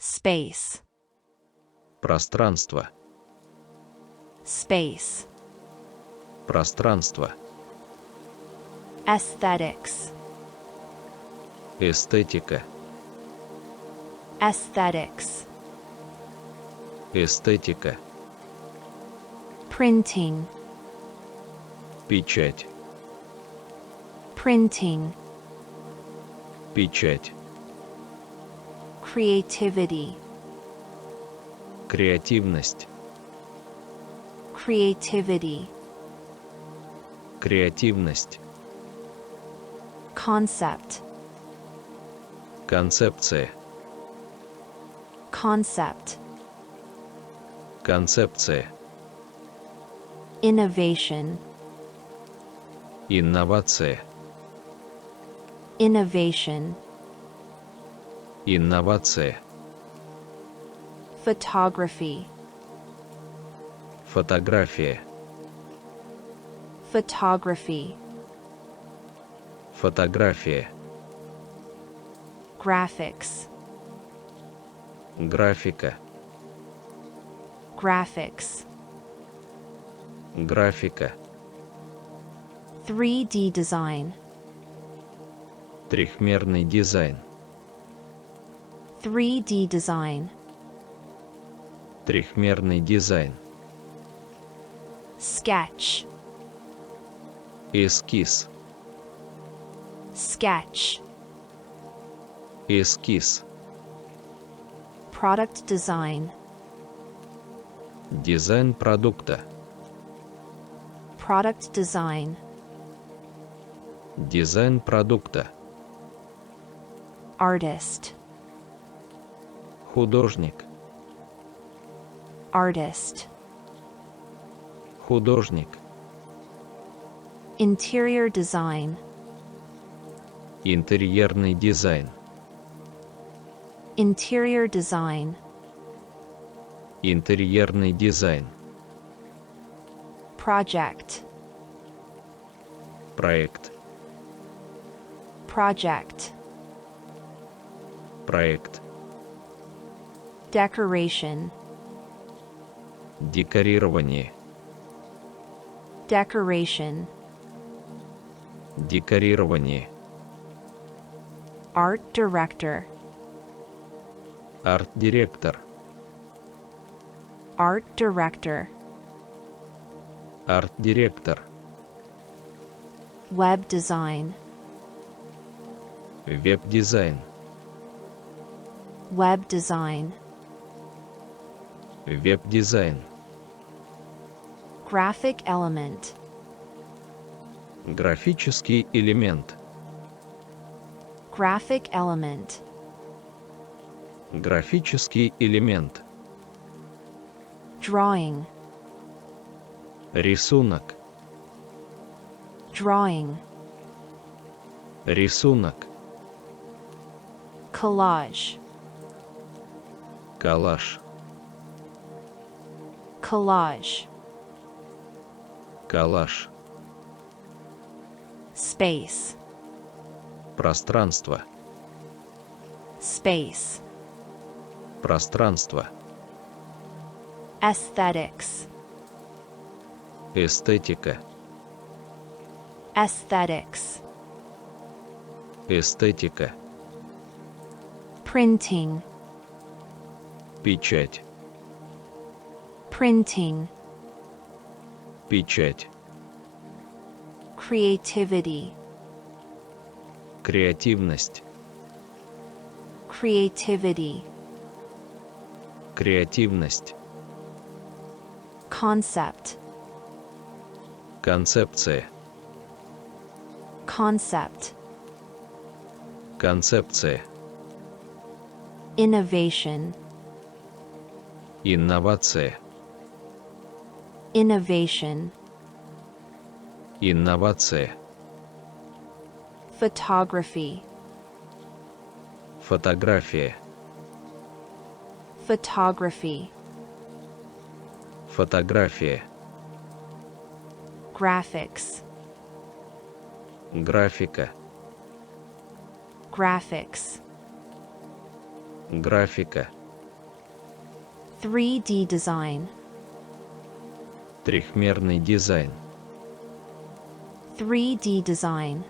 Space. Пространство. Space. Пространство. Aesthetics. Эстетика. Aesthetics. Эстетика. Printing. Печать. Printing. Печать. Creativity. Креативность. Creativity. Креативность. Concept. Концепция. Concept. Концепция. Innovation. Инновация. Innovation. Инновация. Photography. Фотография. Photography. Фотография. Graphics. Графика. Graphics. Графика. 3D design. Трехмерный дизайн. 3D design. Трехмерный дизайн. Sketch. Эскиз. Sketch. Эскиз. Product design. Дизайн продукта. Product design. Дизайн продукта. Artist. Художник. Artist. Художник. Interior design. Интерьерный дизайн. Interior design. Интерьерный дизайн. Project. Проект. Project. Проект. Decoration. Декорирование. Decoration. Декорирование. Art director. Арт-директор. Art director. Арт-директор. Web design. Веб-дизайн. Web design. Веб-дизайн. Graphic element. Графический элемент. Graphic element. Графический элемент. Drawing. Рисунок. Drawing. Рисунок. Collage. Коллаж. Collage. Коллаж. Space. Пространство. Space. Пространство. Aesthetics. Эстетика. Aesthetics. Эстетика. Printing. Печать. Printing. Печать. Creativity. Креативность. Creativity. Креативность. Concept. Концепция. Concept. Концепция. Innovation. Инновация. Innovation. Инновация. Photography. Фотография. Photography. Фотография. Graphics. Графика. Graphics. Графика. 3D design. Трехмерный дизайн. 3D design.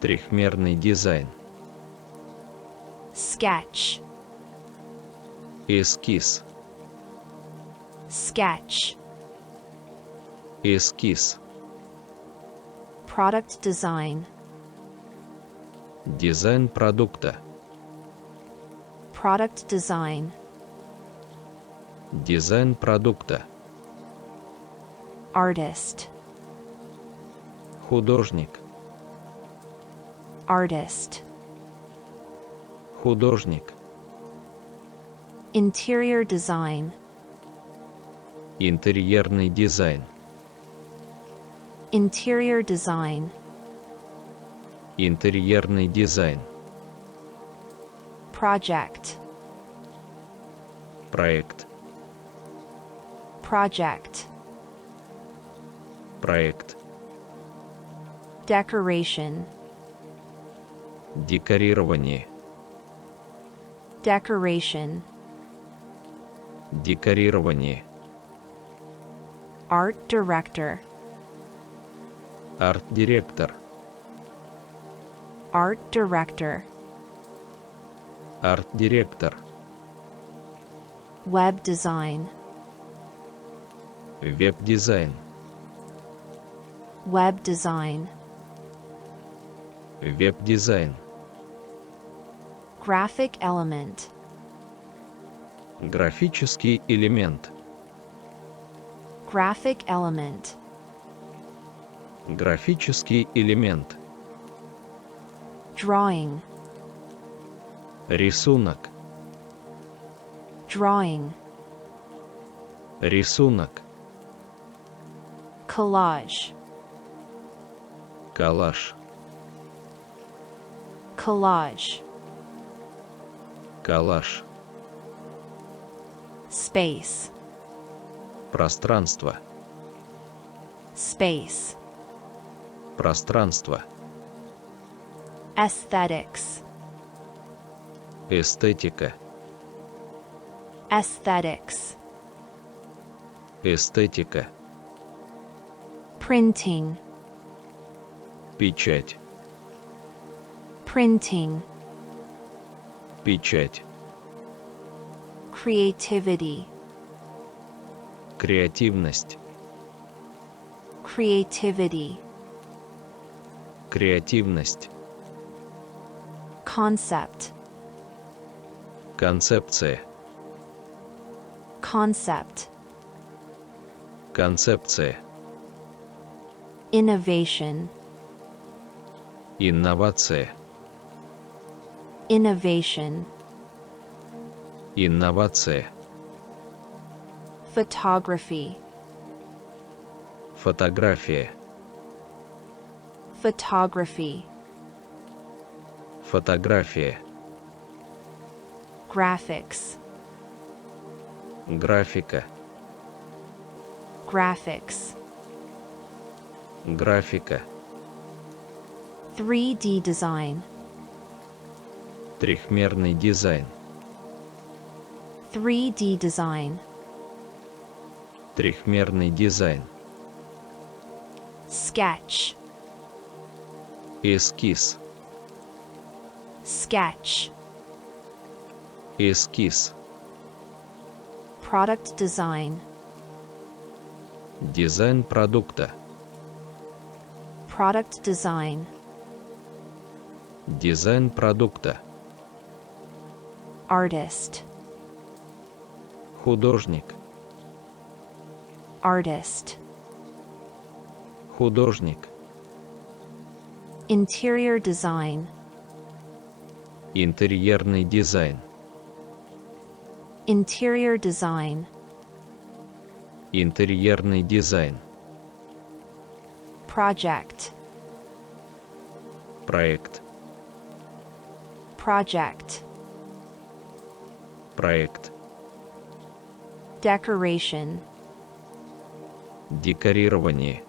Трехмерный дизайн. Sketch. Эскиз. Sketch. Эскиз. Product design. Дизайн продукта. Product design. Дизайн продукта. Artist. Художник. Artist. Художник. Interior design. Интерьерный дизайн. Interior design. Интерьерный дизайн. Project. Проект. Project. Проект. Decoration. Декорирование. Decoration. Декорирование. Art director. Арт-директор. Art director. Арт-директор. Web design. Веб-дизайн. Web design. Веб-дизайн. Graphic element. Графический элемент. Graphic element. Графический элемент. Drawing. Рисунок. Drawing. Рисунок. Collage. Коллаж. Collage. Коллаж. Space. Пространство. Space. Пространство. Aesthetics. Эстетика. Aesthetics. Эстетика. Printing. Печать. Printing. Печать. Creativity. Креативность. Creativity. Креативность. Concept. Концепция. Concept. Концепция. Innovation. Инновация. Innovation. Инновация. Photography. Фотография. Photography. Фотография. Graphics. Графика. Graphics. Графика. 3D design. Трехмерный дизайн. 3D design. Трехмерный дизайн. Sketch. Эскиз. Sketch. Эскиз. Product design. Дизайн продукта. Product design. Дизайн продукта. Artist. Художник. Artist. Художник. Interior design. Интерьерный дизайн. Interior design. Интерьерный дизайн. Project. Проект. Project. Проект. Decoration. Декорирование.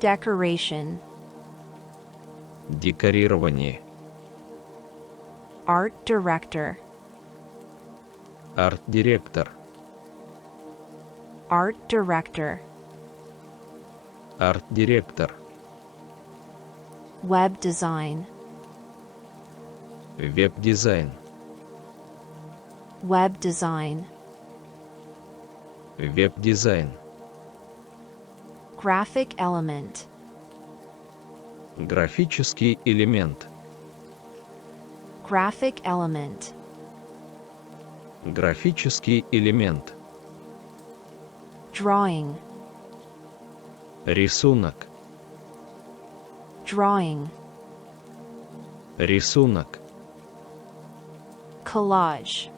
Decoration. Декорирование. Art director. Арт-директор. Art director. Арт-директор. Web design. Веб-дизайн. Web design. Веб-дизайн. Graphic element. Графический элемент. Graphic element. Графический элемент. Drawing. Рисунок. Drawing. Рисунок. Collage.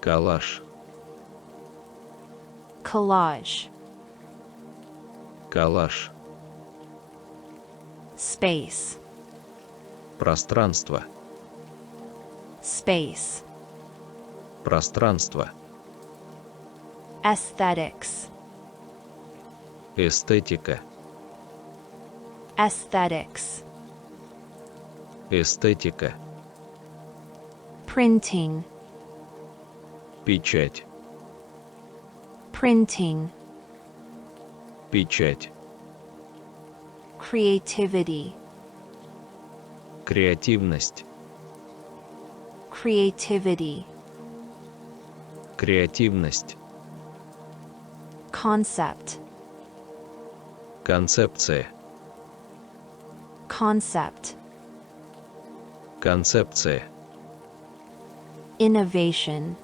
Коллаж. Collage. Коллаж. Space. Пространство. Space. Пространство. Aesthetics. Эстетика. Aesthetics. Эстетика. Printing. Печать. Printing. Печать. Creativity. Креативность. Creativity. Креативность. Concept. Концепция. Concept. Концепция. Innovation.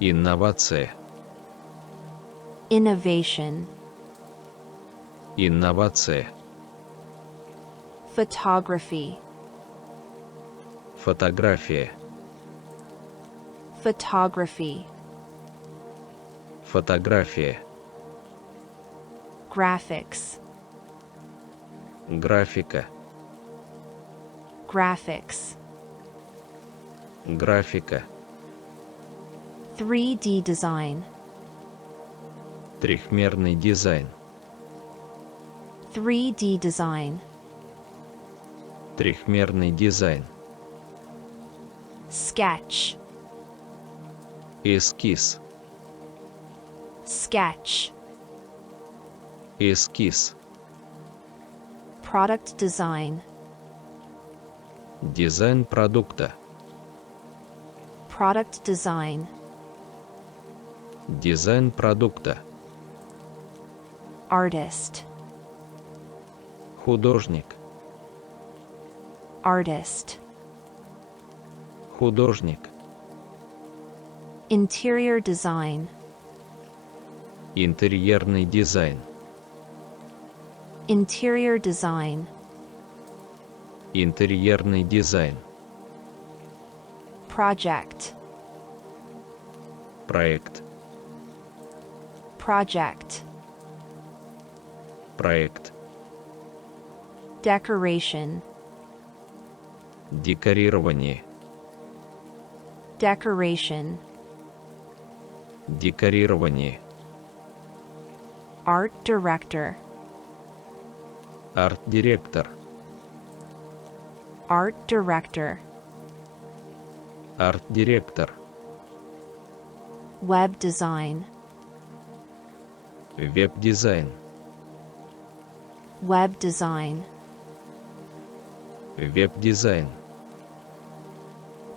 Инновация. Innovation. Инновация. Photography. Фотография. Photography. Фотография. Graphics. Графика. Graphics. Графика. 3D design. Трехмерный дизайн. 3D design. Трехмерный дизайн. Sketch. Эскиз. Sketch. Эскиз. Product design. Дизайн продукта. Product design. Дизайн продукта. Artist. Художник. Artist. Художник. Interior design. Интерьерный дизайн. Interior design. Интерьерный дизайн. Project. Проект. Project. Проект. Decoration. Декорирование. Decoration. Декорирование. Art director. Арт-директор. Art director. Арт-директор. Web design. Веб-дизайн. Web design. Веб-дизайн.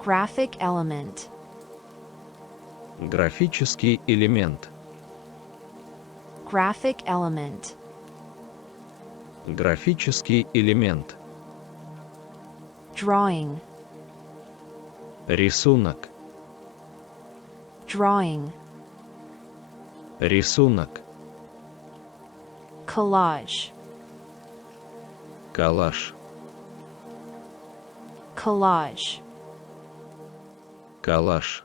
Graphic element. Графический элемент. Graphic element. Графический элемент. Drawing. Рисунок. Drawing. Рисунок. Collage. Коллаж. Collage. Коллаж.